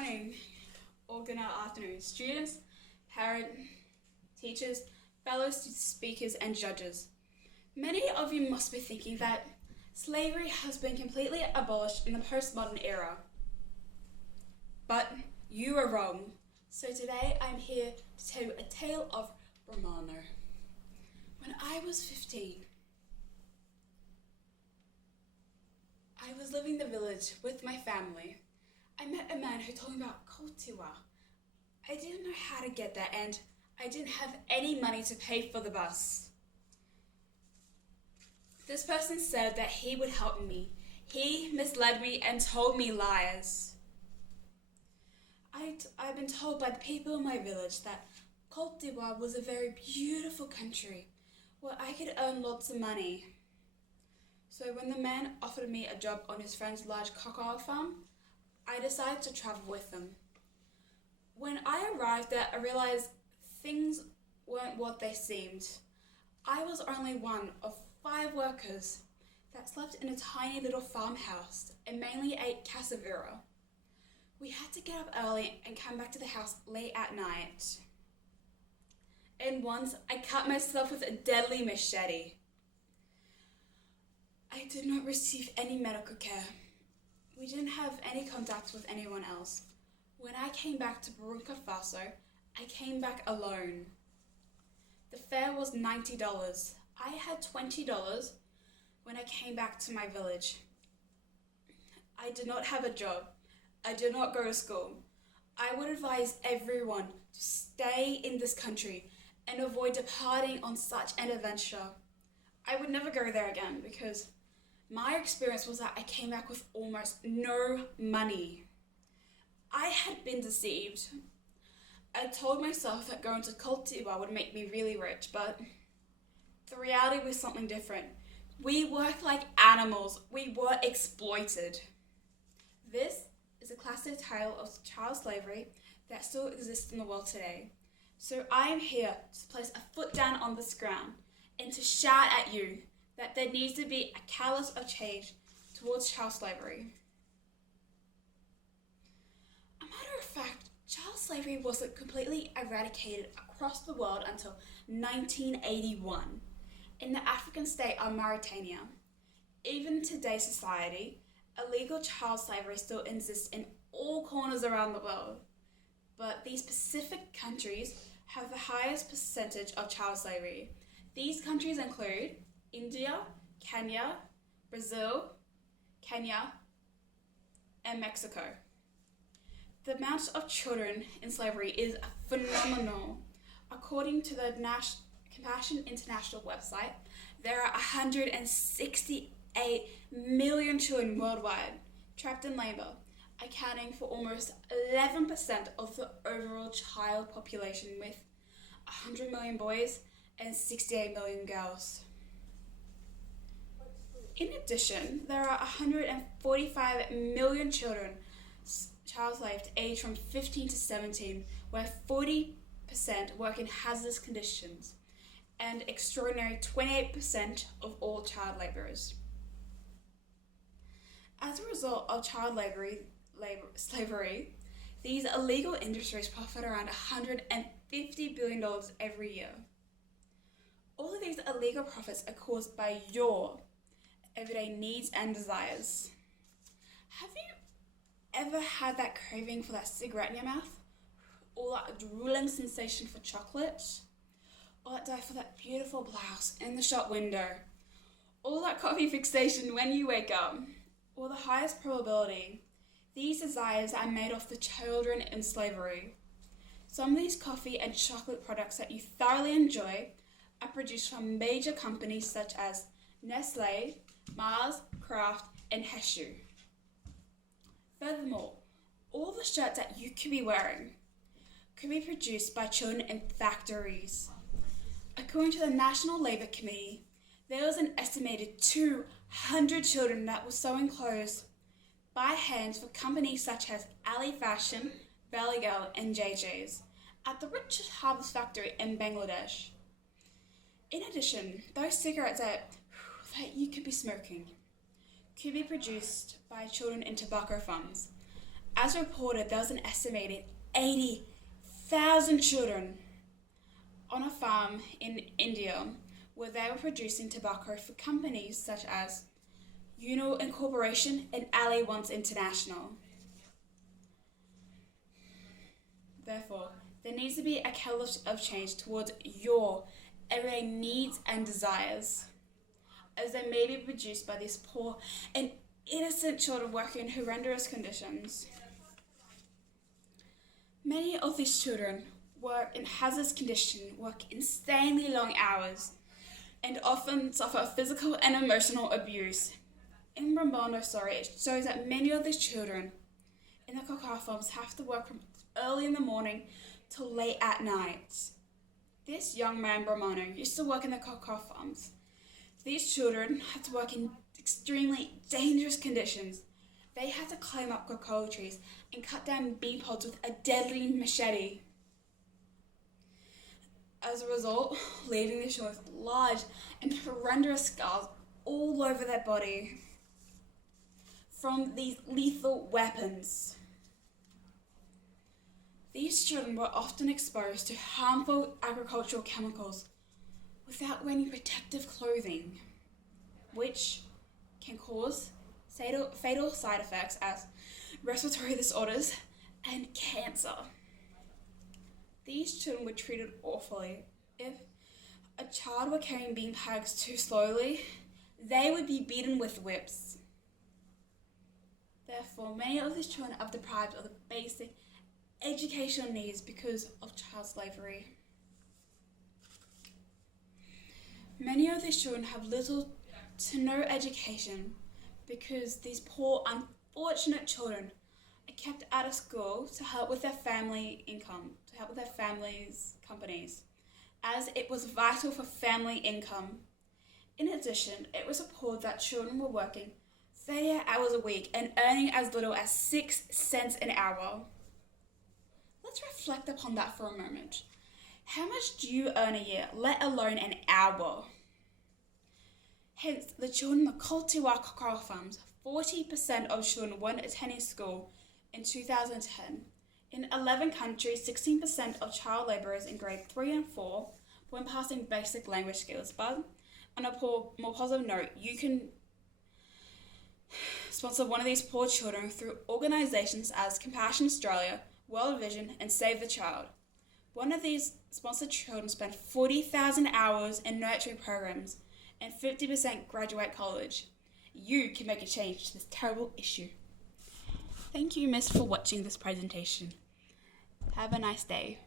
morning or good afternoon, students, parents, teachers, fellow speakers and judges. Many of you must be thinking that slavery has been completely abolished in the postmodern era. But you are wrong. So today I'm here to tell you a tale of Romano. When I was 15, I was living in the village with my family. I met a man who told me about Kultiwa. I didn't know how to get there and I didn't have any money to pay for the bus. This person said that he would help me. He misled me and told me lies. I've been told by the people in my village that Kultiwa was a very beautiful country where I could earn lots of money. So when the man offered me a job on his friend's large cocoa farm, I decided to travel with him. When I arrived there, I realized things weren't what they seemed. I was only one of 5 workers that slept in a tiny little farmhouse and mainly ate cassavera. We had to get up early and come back to the house late at night. And once I cut myself with a deadly machete. I did not receive any medical care. We didn't have any contact with anyone else. When I came back to Burkina Faso, I came back alone. The fare was $90. I had $20 when I came back to my village. I did not have a job. I did not go to school. I would advise everyone to stay in this country and avoid departing on such an adventure. I would never go there again because my experience was that I came back with almost no money. I had been deceived. I told myself that going to Kultiwa would make me really rich, but the reality was something different. We worked like animals. We were exploited. This is a classic tale of child slavery that still exists in the world today. So I am here to place a foot down on this ground and to shout at you that there needs to be a catalyst of change towards child slavery. A matter of fact, child slavery wasn't completely eradicated across the world until 1981 in the African state of Mauritania. Even in today's society, illegal child slavery still exists in all corners around the world. But these specific countries have the highest percentage of child slavery. These countries include India, Kenya, Brazil, Kenya, and Mexico. The amount of children in slavery is phenomenal. According to the Compassion International website, there are 168 million children worldwide trapped in labor, accounting for almost 11% of the overall child population, with 100 million boys and 68 million girls. In addition, there are 145 million children child slaved aged from 15 to 17, where 40% work in hazardous conditions, and extraordinary 28% of all child laborers. As a result of child slavery, these illegal industries profit around $150 billion every year. All of these illegal profits are caused by your everyday needs and desires. Have you ever had that craving for that cigarette in your mouth? Or that drooling sensation for chocolate? Or that desire for that beautiful blouse in the shop window? Or that coffee fixation when you wake up? Or the highest probability, these desires are made of the children in slavery. Some of these coffee and chocolate products that you thoroughly enjoy are produced from major companies such as Nestle, Mars, Kraft, and Heshu. Furthermore, all the shirts that you could be wearing could be produced by children in factories. According to the National Labour Committee, there was an estimated 200 children that were sewing clothes by hand for companies such as Ali Fashion, Belly Girl, and JJ's at the Rich Harvest factory in Bangladesh. In addition, those cigarettes that you could be smoking could be produced by children in tobacco farms As reported, there was an estimated 80,000 children on a farm in India where they were producing tobacco for companies such as Uno Incorporation and Ali Once International. Therefore, there needs to be a catalyst of change towards your everyday needs and desires, as they may be produced by these poor and innocent children working in horrendous conditions. Many of these children work in hazardous conditions, work insanely long hours, and often suffer physical and emotional abuse. In Rwanda, it shows that many of these children in the cocoa farms have to work from early in the morning till late at night. This young man, Romano, used to work in the cocoa farms. These children had to work in extremely dangerous conditions. They had to climb up cocoa trees and cut down bee pods with a deadly machete. As a result, leaving the children with large and horrendous scars all over their body from these lethal weapons. These children were often exposed to harmful agricultural chemicals without wearing protective clothing, which can cause fatal side effects as respiratory disorders and cancer. These children were treated awfully. If a child were carrying beanbags too slowly, they would be beaten with whips. Therefore, many of these children are deprived of the basic educational needs because of child slavery. Many of these children have little to no education because these poor, unfortunate children are kept out of school to help with their family income, to help with their families' companies, as it was vital for family income. In addition, it was reported that children were working 30 hours a week and earning as little as 6 cents an hour. Let's reflect upon that for a moment. How much do you earn a year, let alone an hour? Hence, the children in the Kultiwa cocoa farms, 40% of children weren't attending school in 2010. In 11 countries, 16% of child labourers in grade 3 and 4 weren't passing basic language skills. But on a more positive note, you can sponsor one of these poor children through organisations as Compassion Australia, World Vision and Save the Child. One of these sponsored children spent 40,000 hours in nurturing programs and 50% graduate college. You can make a change to this terrible issue. Thank you, Miss, for watching this presentation. Have a nice day.